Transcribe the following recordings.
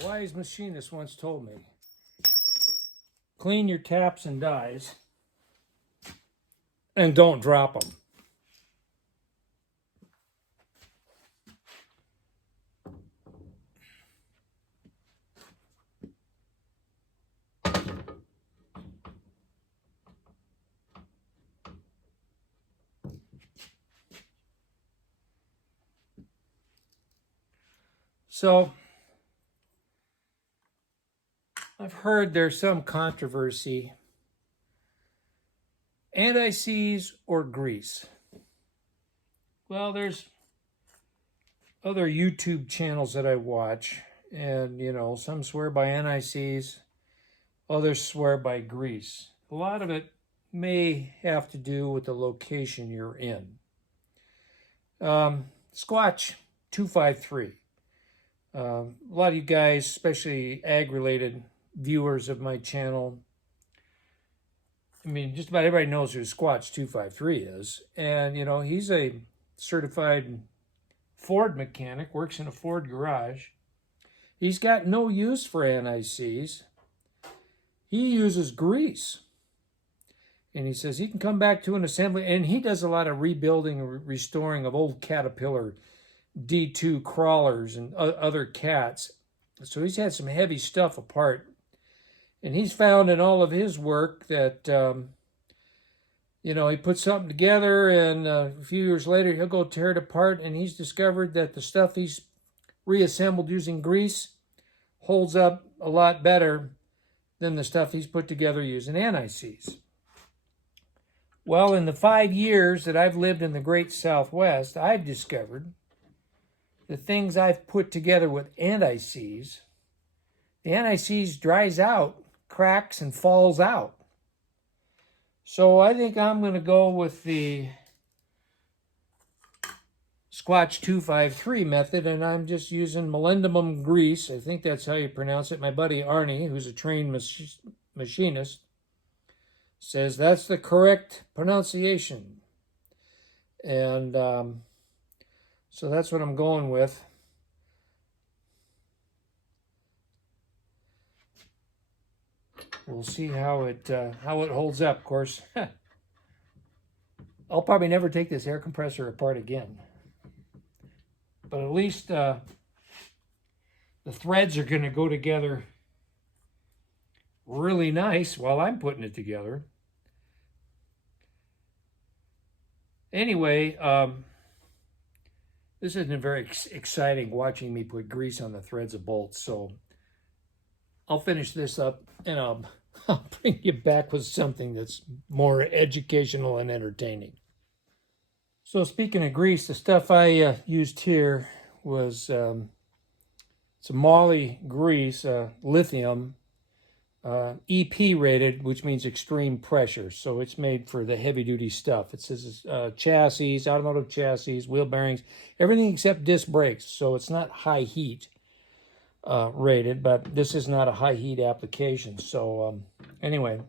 A wise machinist once told me, clean your taps and dies and don't drop them. So, I've heard there's some controversy, anti-seize or grease. Well, there's other YouTube channels that I watch, and some swear by anti-seize, others swear by grease. A lot of it may have to do with the location you're in. Squatch 253. A lot of you guys, especially ag-related viewers of my channel, I mean, just about everybody knows who Squatch 253 is. And, he's a certified Ford mechanic, works in a Ford garage. He's got no use for anti-seize. He uses grease. And he says he can come back to an assembly, and he does a lot of rebuilding and restoring of old Caterpillar D2 crawlers and other cats. So he's had some heavy stuff apart. And he's found in all of his work that, he puts something together, and a few years later he'll go tear it apart, and he's discovered that the stuff he's reassembled using grease holds up a lot better than the stuff he's put together using anti-seize. Well, in the 5 years that I've lived in the Great Southwest, I've discovered the things I've put together with anti-seize, the anti-seize dries out, cracks, and falls out. So I think I'm going to go with the Squatch 253 method, and I'm just using molybdenum grease. I think that's how you pronounce it. My buddy Arnie, who's a trained machinist, says that's the correct pronunciation. And so that's what I'm going with. We'll see how it holds up. Of course, I'll probably never take this air compressor apart again. But at least the threads are going to go together really nice while I'm putting it together. Anyway, this isn't very exciting watching me put grease on the threads of bolts, so I'll finish this up and I'll bring you back with something that's more educational and entertaining. So speaking of grease, the stuff I used here was it's a moly grease, lithium, EP rated, which means extreme pressure. So it's made for the heavy duty stuff. It says chassis, automotive chassis, wheel bearings, everything except disc brakes. So it's not high heat rated, but this is not a high heat application. So anyway,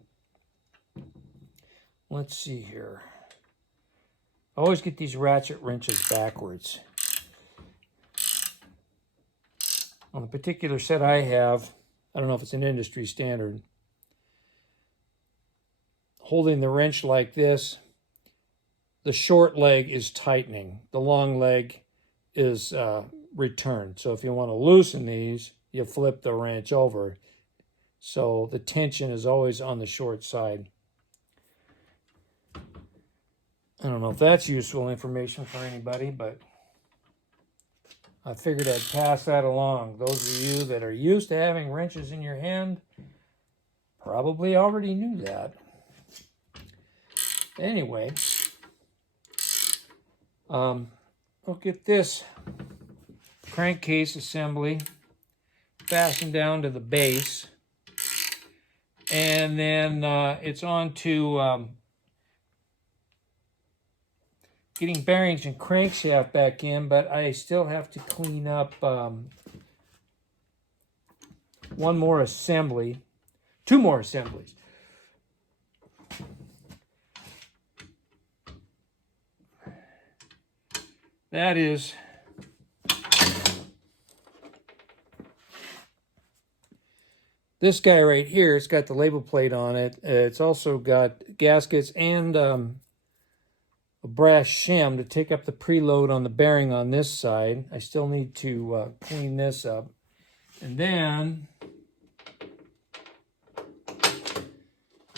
let's see here. I always get these ratchet wrenches backwards. On the particular set I have, I don't know if it's an industry standard, holding the wrench like this, the short leg is tightening. The long leg is returned. So if you want to loosen these, you flip the wrench over. So the tension is always on the short side. I don't know if that's useful information for anybody, but I figured I'd pass that along. Those of you that are used to having wrenches in your hand probably already knew that. Anyway, I'll get this crankcase assembly fastened down to the base, and then it's on to getting bearings and crankshaft back in, but I still have to clean up one more assembly, two more assemblies. That is this guy right here, it's got the label plate on it. It's also got gaskets and a brass shim to take up the preload on the bearing on this side. I still need to clean this up. And then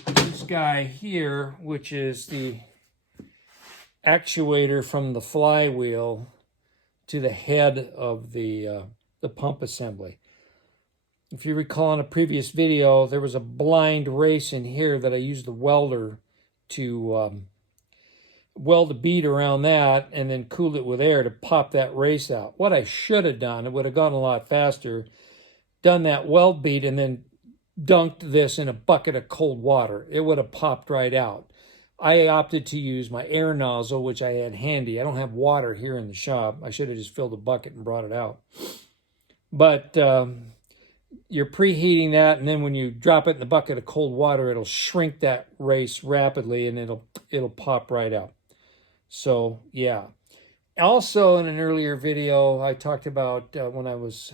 this guy here, which is the actuator from the flywheel to the head of the pump assembly. If you recall in a previous video, there was a blind race in here that I used the welder to weld a bead around that and then cooled it with air to pop that race out. What I should have done, it would have gone a lot faster, done that weld bead and then dunked this in a bucket of cold water. It would have popped right out. I opted to use my air nozzle, which I had handy. I don't have water here in the shop. I should have just filled a bucket and brought it out. But you're preheating that, and then when you drop it in the bucket of cold water, it'll shrink that race rapidly, and it'll pop right out. So, yeah. Also, in an earlier video, I talked about when I was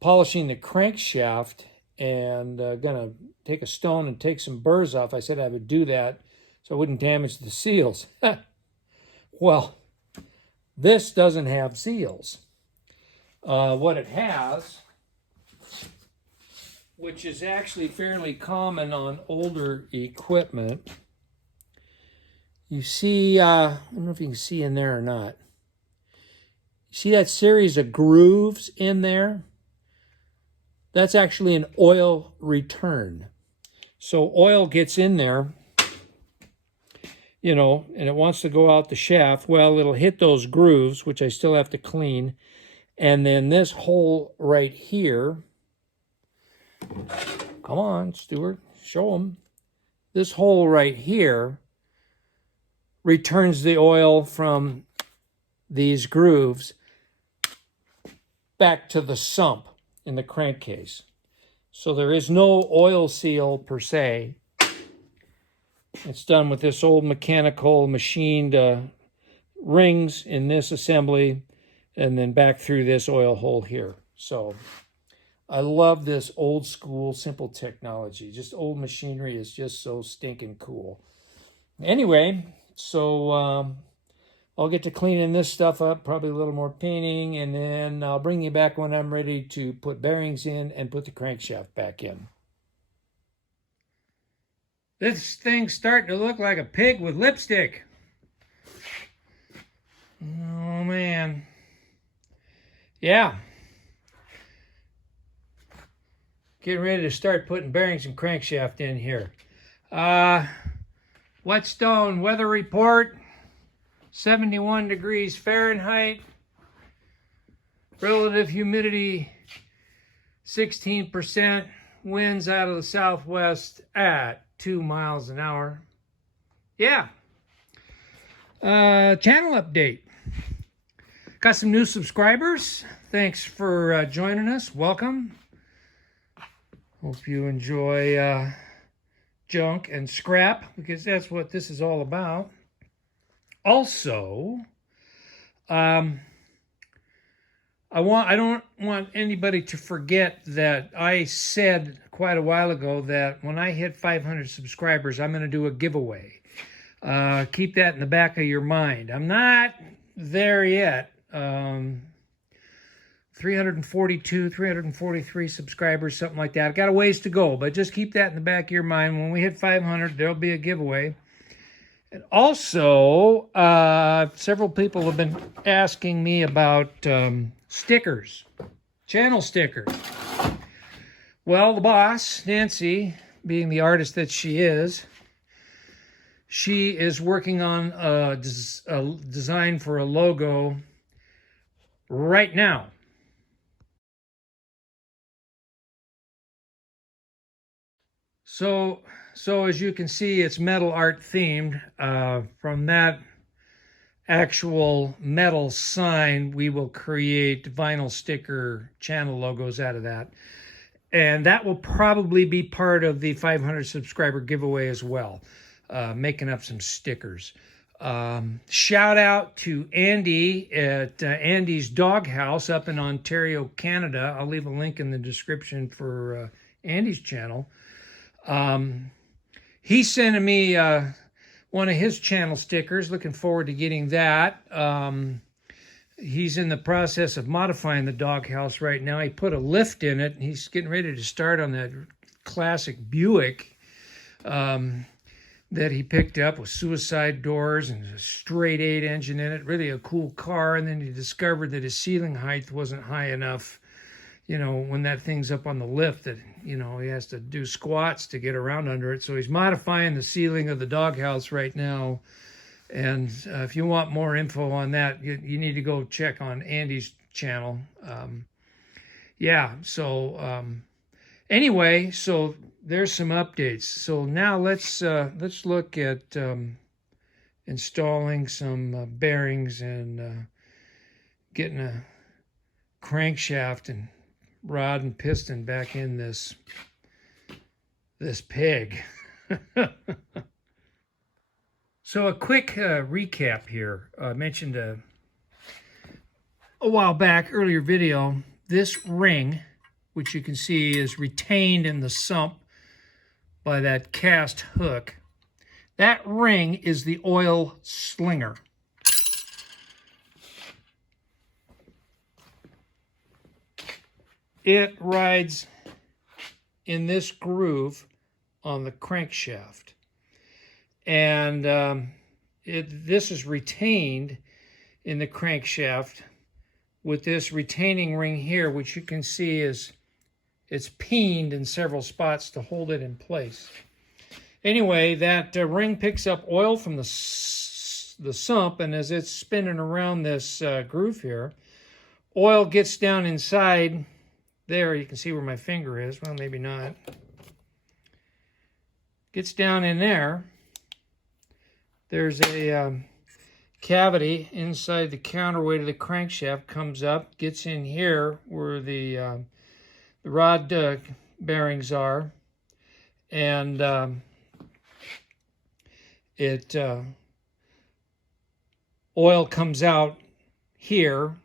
polishing the crankshaft and gonna take a stone and take some burrs off. I said I would do that so I wouldn't damage the seals. Well, this doesn't have seals. What it has, which is actually fairly common on older equipment, you see, I don't know if you can see in there or not. See that series of grooves in there? That's actually an oil return. So oil gets in there, you know, and it wants to go out the shaft. Well, it'll hit those grooves, which I still have to clean. And then this hole right here, come on, Stuart, show them. This hole right here returns the oil from these grooves back to the sump in the crankcase. So there is no oil seal per se. It's done with this old mechanical machined rings in this assembly and then back through this oil hole here. So I love this old school simple technology. Just old machinery is just so stinking cool. Anyway, so I'll get to cleaning this stuff up, probably a little more painting, and then I'll bring you back when I'm ready to put bearings in and put the crankshaft back in. This thing's starting to look like a pig with lipstick. Oh, man. Yeah. Getting ready to start putting bearings and crankshaft in here. Whetstone weather report. 71 degrees Fahrenheit, relative humidity 16%, winds out of the southwest at 2 miles an hour. Yeah. Channel update. Got some new subscribers. Thanks for joining us. Welcome. Hope you enjoy junk and scrap, because that's what this is all about. Also, I don't want anybody to forget that I said quite a while ago that when I hit 500 subscribers, I'm going to do a giveaway. Keep that in the back of your mind. I'm not there yet. 342, 343 subscribers, something like that. I've got a ways to go, but just keep that in the back of your mind. When we hit 500, there'll be a giveaway. And also, several people have been asking me about stickers, channel stickers. Well, the boss, Nancy, being the artist that she is working on a design for a logo right now. So as you can see, it's metal art themed. From that actual metal sign, we will create vinyl sticker channel logos out of that. And that will probably be part of the 500 subscriber giveaway as well, making up some stickers. Shout out to Andy at Andy's Doghouse up in Ontario, Canada. I'll leave a link in the description for Andy's channel. He's sending me one of his channel stickers. Looking forward to getting that. He's in the process of modifying the doghouse right now. He put a lift in it. He's getting ready to start on that classic Buick that he picked up with suicide doors and a straight 8 engine in it. Really a cool car. And then he discovered that his ceiling height wasn't high enough. You know, when that thing's up on the lift, that, you know, he has to do squats to get around under it. So he's modifying the ceiling of the doghouse right now. And if you want more info on that, you need to go check on Andy's channel. Anyway, so there's some updates. So now let's look at installing some bearings and getting a crankshaft and rod and piston back in this pig. So a quick recap here. I mentioned a while back, earlier video, this ring, which you can see is retained in the sump by that cast hook. That ring is the Oil Slinger. It rides in this groove on the crankshaft. And this is retained in the crankshaft with this retaining ring here, which you can see is it's peened in several spots to hold it in place. Anyway, that ring picks up oil from the sump, and as it's spinning around this groove here, oil gets down inside there. You can see where my finger is. Well, maybe not. Gets down in there. There's a cavity inside the counterweight of the crankshaft, comes up, gets in here where the rod bearings are, and oil comes out here.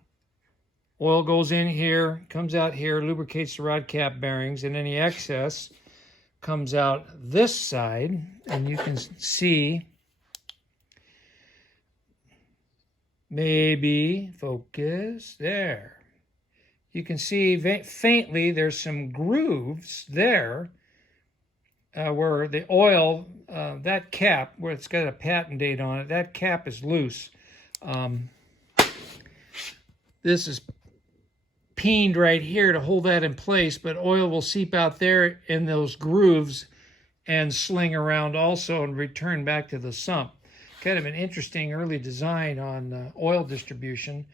Oil goes in here, comes out here, lubricates the rod cap bearings, and any excess comes out this side, and you can see, maybe focus there. You can see faintly there's some grooves there where the oil, that cap, where it's got a patent date on it, that cap is loose. This is peened right here to hold that in place, but oil will seep out there in those grooves and sling around also and return back to the sump. Kind of an interesting early design on oil distribution.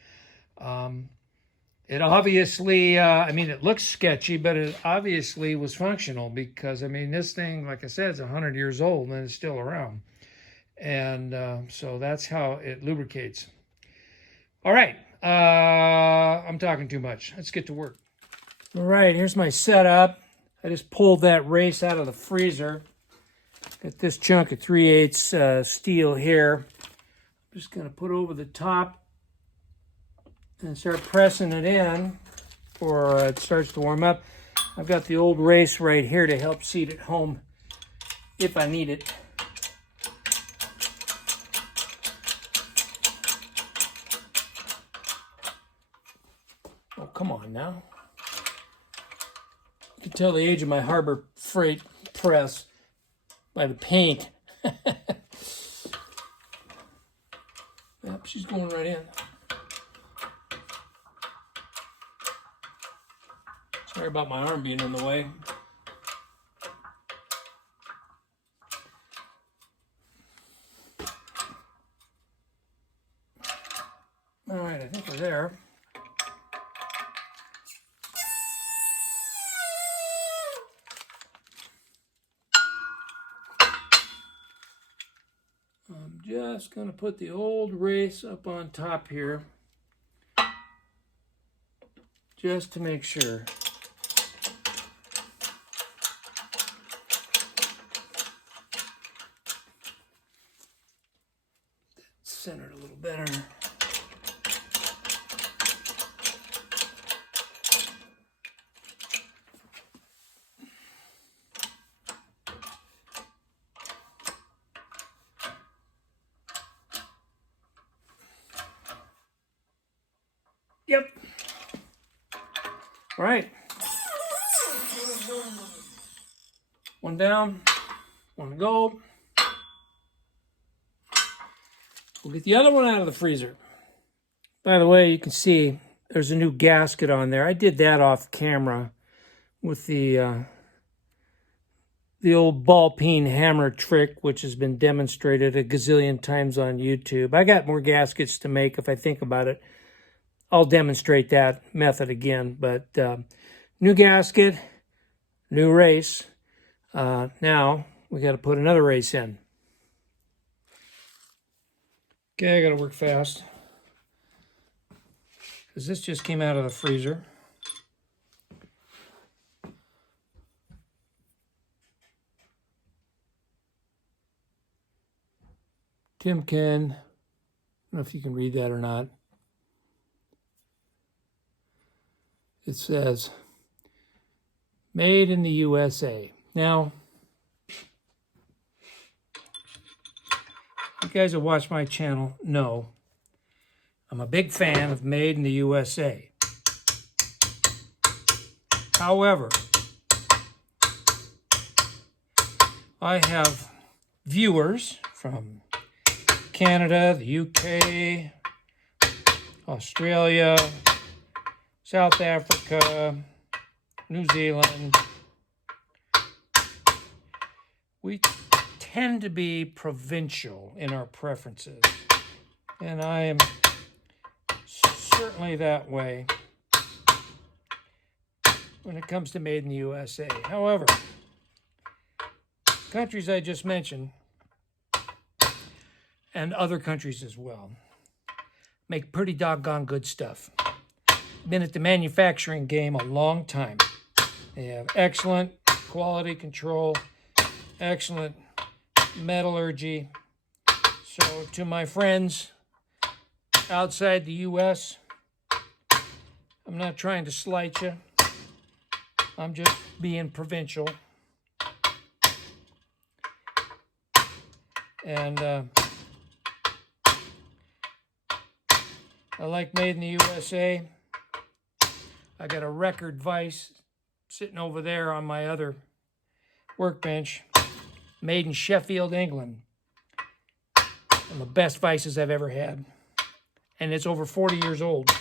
It obviously, it looks sketchy, but it obviously was functional because, this thing, like I said, is 100 years old and it's still around. And so that's how it lubricates. All right, I'm talking too much. Let's get to work. All right, here's my setup. I just pulled that race out of the freezer. Got this chunk of 3/8 steel here. I'm just going to put over the top and start pressing it in before it starts to warm up. I've got the old race right here to help seat it home if I need it. Oh, come on now. You can tell the age of my Harbor Freight press by the paint. Yep, she's going right in. Sorry about my arm being in the way. All right, I think we're there. I'm just going to put the old race up on top here, just to make sure. center it a little better. Yep. All right. One down, one to go. We'll get the other one out of the freezer. By the way, you can see there's a new gasket on there. I did that off camera with the old ball peen hammer trick, which has been demonstrated a gazillion times on YouTube. I got more gaskets to make if I think about it. I'll demonstrate that method again, but new gasket, new race. Now we got to put another race in. Okay, I got to work fast because this just came out of the freezer. Timken, I don't know if you can read that or not. It says, made in the USA. Now, you guys that watch my channel know I'm a big fan of made in the USA. However, I have viewers from Canada, the UK, Australia, South Africa, New Zealand. We tend to be provincial in our preferences, and I am certainly that way when it comes to made in the USA. However, countries I just mentioned, and other countries as well, make pretty doggone good stuff. Been at the manufacturing game a long time. They have excellent quality control, excellent metallurgy. So to my friends outside the US, I'm not trying to slight you. I'm just being provincial. And I like made in the USA. I got a record vise sitting over there on my other workbench, made in Sheffield, England. One of the best vices I've ever had. And it's over 40 years old.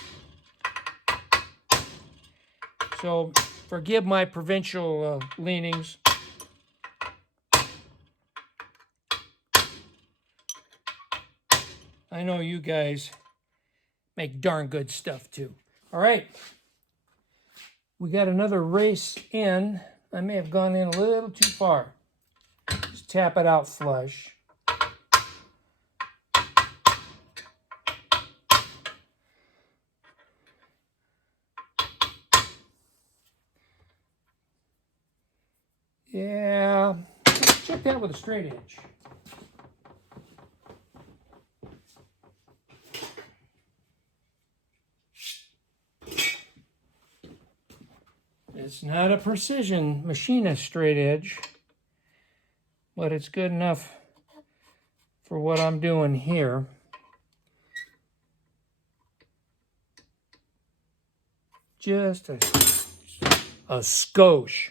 So forgive my provincial leanings. I know you guys make darn good stuff too. All right. We got another race in. I may have gone in a little too far. Just tap it out flush. Yeah, check that with a straight edge. It's not a precision machinist straight edge, but it's good enough for what I'm doing here. Just a skosh.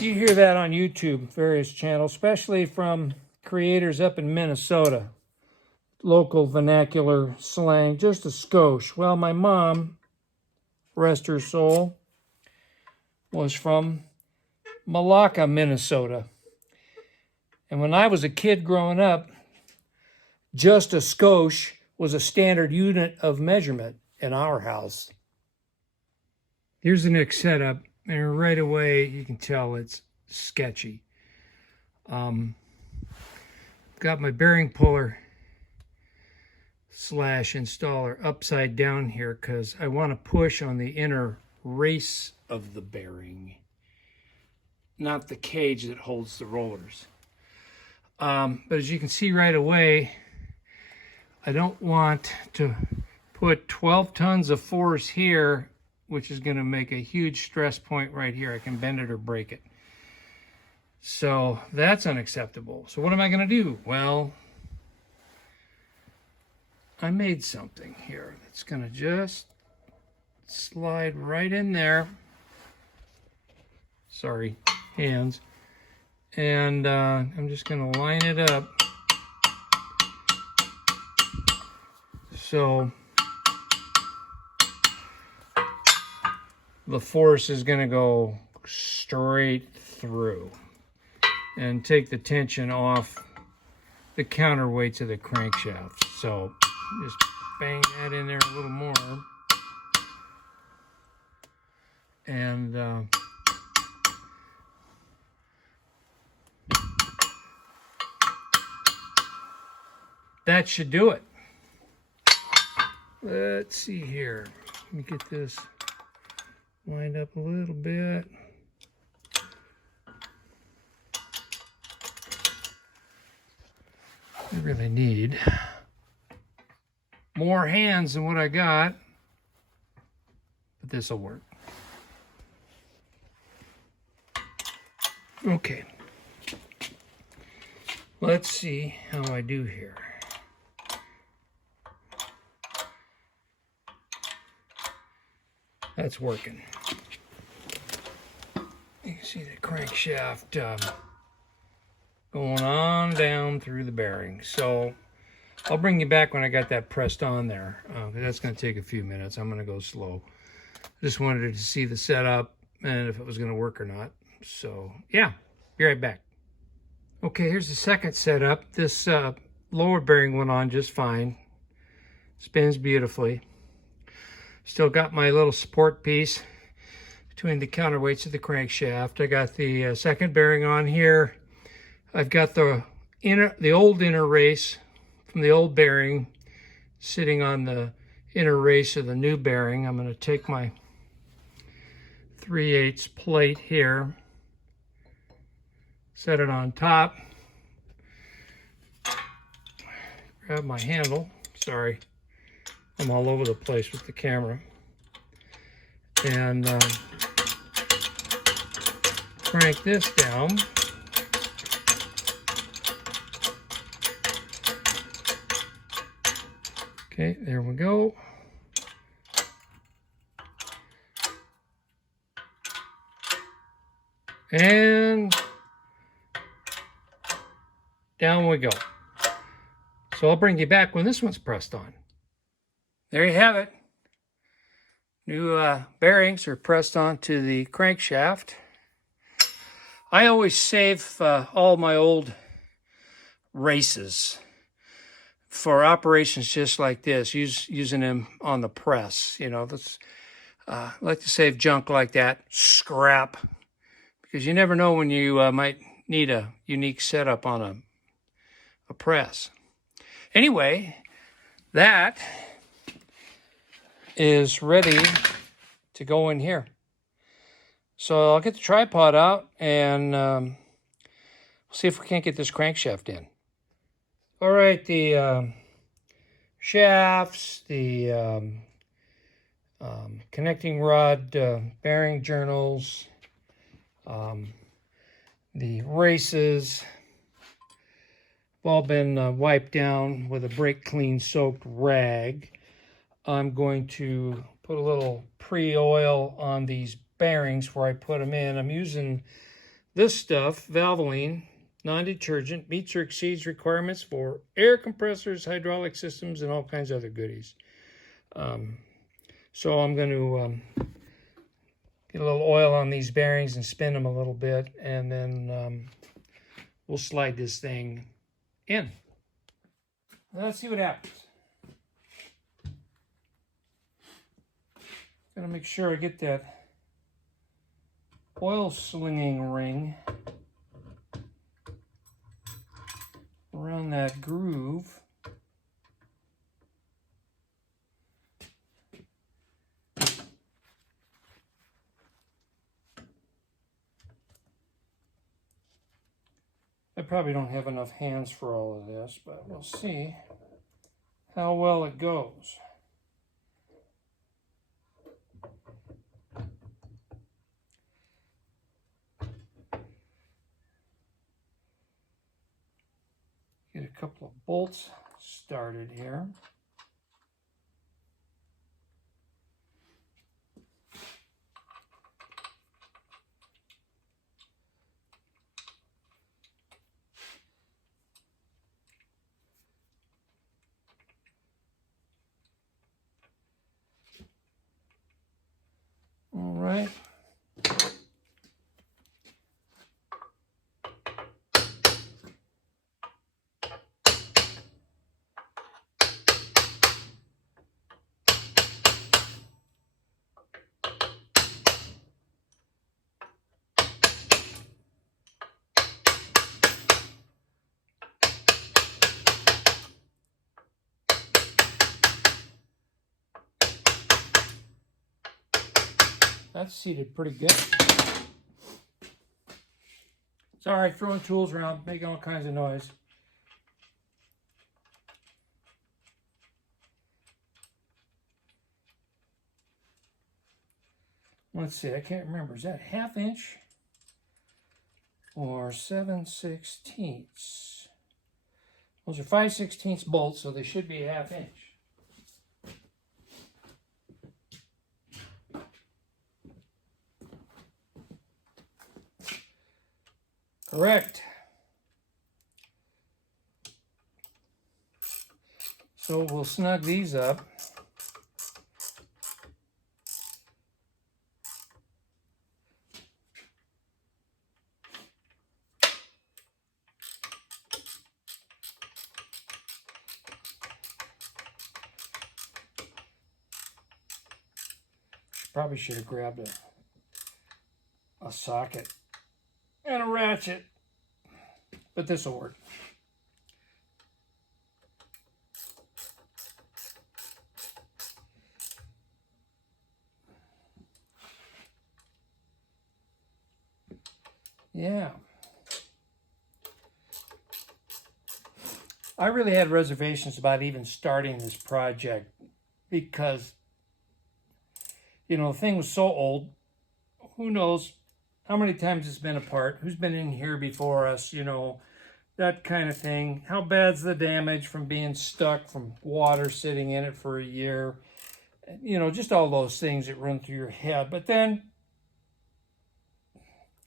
You hear that on YouTube, various channels, especially from creators up in Minnesota. Local vernacular slang, just a skosh. Well, my mom, rest her soul, was from Malacca, Minnesota. And when I was a kid growing up, just a skosh was a standard unit of measurement in our house. Here's the next setup, and right away you can tell it's sketchy. Got my bearing puller / installer upside down here because I want to push on the inner race of the bearing. not the cage that holds the rollers. But as you can see right away, I don't want to put 12 tons of force here, which is going to make a huge stress point right here. I can bend it or break it. So that's unacceptable. So what am I going to do? Well, I made something here that's going to just slide right in there. Sorry, hands. And I'm just going to line it up. So the force is going to go straight through and take the tension off the counterweights of the crankshaft. So just bang that in there a little more. And that should do it. Let's see here. Let me get this lined up a little bit. I really need more hands than what I got, but this will work. Okay. Let's see how I do here. That's working. You can see the crankshaft going on down through the bearing. So I'll bring you back when I got that pressed on there. That's going to take a few minutes. I'm going to go slow. Just wanted to see the setup and if it was going to work or not. So yeah, be right back. Okay, here's the second setup. This lower bearing went on just fine. Spins beautifully. Still got my little support piece between the counterweights of the crankshaft. I got the second bearing on here. I've got the old inner race from the old bearing sitting on the inner race of the new bearing. I'm going to take my 3/8 plate here, set it on top, grab my handle. Sorry, I'm all over the place with the camera. And crank this down. Okay, there we go. And down we go. So I'll bring you back when this one's pressed on. There you have it. New bearings are pressed onto the crankshaft. I always save all my old races for operations just like this, using them on the press. You know, that's I like to save junk like that, scrap, because you never know when you might need a unique setup on a press. Anyway, that is ready to go in here. So I'll get the tripod out and we'll see if we can't get this crankshaft in. All right, the shafts, the connecting rod bearing journals, the races have all been wiped down with a brake clean soaked rag. I'm going to put a little pre-oil on these bearings where I put them in. I'm using this stuff, Valvoline, non-detergent, meets or exceeds requirements for air compressors, hydraulic systems, and all kinds of other goodies. So I'm going to get a little oil on these bearings and spin them a little bit, and then we'll slide this thing in. Let's see what happens. Gotta make sure I get that oil slinging ring around that groove. probably don't have enough hands for all of this, but we'll see how well it goes. Get a couple of bolts started here. All right. That's seated pretty good. Sorry, throwing tools around, making all kinds of noise. Let's see, I can't remember. Is that 1/2 inch or 7/16? Those are 5/16 bolts, so they should be 1/2 inch. Correct. So we'll snug these up. Probably should have grabbed a socket and a ratchet, but this will work. Yeah. I really had reservations about even starting this project because, you know, the thing was so old. Who knows how many times it's been apart? Who's been in here before us? You know, that kind of thing. How bad's the damage from being stuck, from water sitting in it for a year? You know, just all those things that run through your head. But then,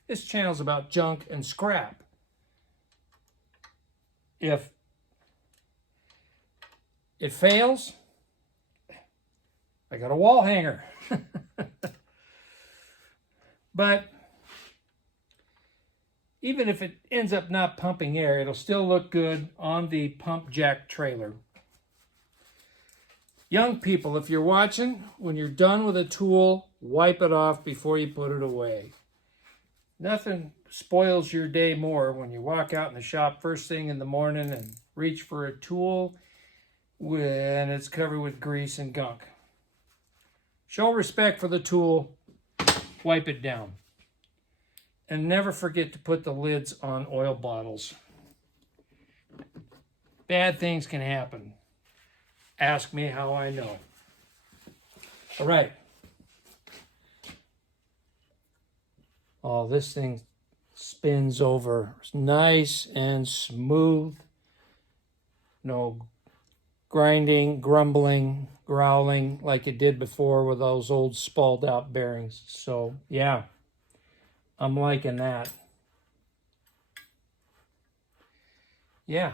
this channel's about junk and scrap. If it fails, I got a wall hanger. But even if it ends up not pumping air, it'll still look good on the pump jack trailer. Young people, if you're watching, when you're done with a tool, wipe it off before you put it away. Nothing spoils your day more when you walk out in the shop first thing in the morning and reach for a tool when it's covered with grease and gunk. Show respect for the tool. Wipe it down. And never forget to put the lids on oil bottles. Bad things can happen. Ask me how I know. All right. Oh, this thing spins over. It's nice and smooth. No grinding, grumbling, growling like it did before with those old spalled out bearings. So, yeah, I'm liking that. Yeah.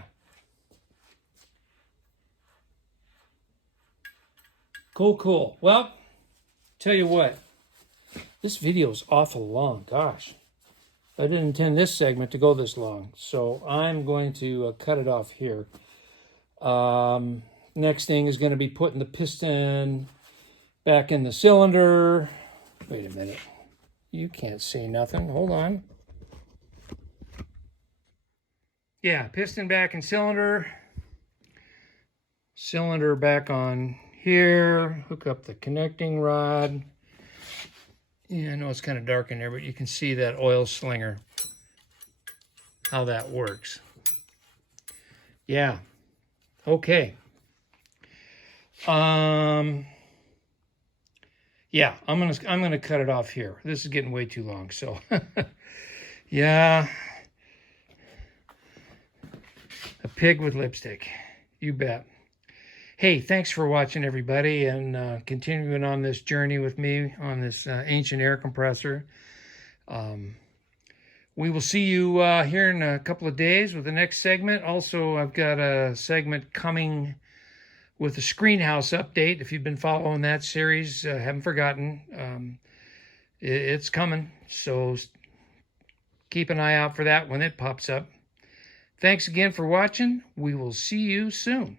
Cool. Well, tell you what, this video is awful long. Gosh, I didn't intend this segment to go this long, so I'm going to cut it off here. Next thing is going to be putting the piston back in the cylinder. Wait a minute. You can't see nothing. Hold on. Yeah, piston back in cylinder. Cylinder back on here. Hook up the connecting rod. Yeah, I know it's kind of dark in there, but you can see that oil slinger. how that works. Yeah. Okay. Yeah, I'm gonna cut it off here. This is getting way too long. So, yeah, a pig with lipstick. You bet. Hey, thanks for watching, everybody, and continuing on this journey with me on this ancient air compressor. We will see you here in a couple of days with the next segment. Also, I've got a segment coming with a Screenhouse update. If you've been following that series, haven't forgotten, it's coming. So keep an eye out for that when it pops up. Thanks again for watching. We will see you soon.